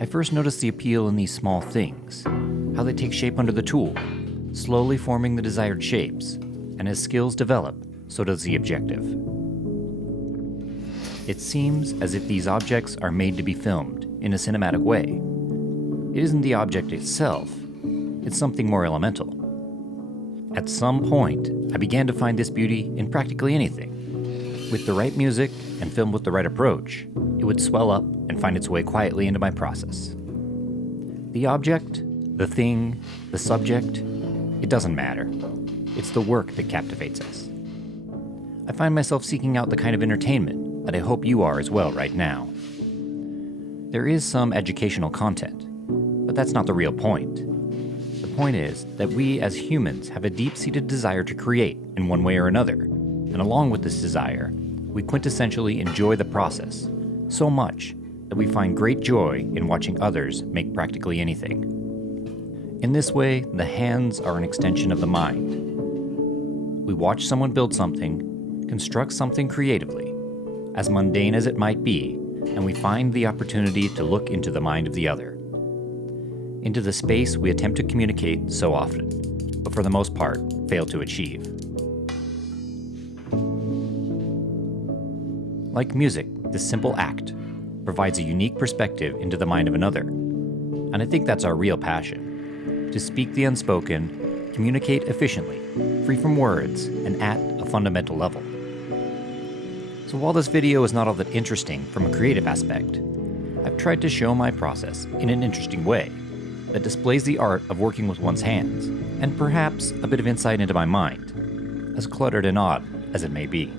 I first noticed the appeal in these small things, how they take shape under the tool, slowly forming the desired shapes, and as skills develop, so does the objective. It seems as if these objects are made to be filmed in a cinematic way. It isn't the object itself, it's something more elemental. At some point, I began to find this beauty in practically anything. With the right music and filmed with the right approach, it would swell up and find its way quietly into my process. The object, the thing, the subject, it doesn't matter. It's the work that captivates us. I find myself seeking out the kind of entertainment that I hope you are as well right now. There is some educational content, but that's not the real point. The point is that we as humans have a deep-seated desire to create in one way or another, and along with this desire, we quintessentially enjoy the process so much that we find great joy in watching others make practically anything. In this way, the hands are an extension of the mind. We watch someone build something, construct something creatively, as mundane as it might be, and we find the opportunity to look into the mind of the other, into the space we attempt to communicate so often, but for the most part, fail to achieve. Like music, this simple act provides a unique perspective into the mind of another, and I think that's our real passion: to speak the unspoken, communicate efficiently, free from words, and at a fundamental level. So while this video is not all that interesting from a creative aspect, I've tried to show my process in an interesting way that displays the art of working with one's hands, and perhaps a bit of insight into my mind, as cluttered and odd as it may be.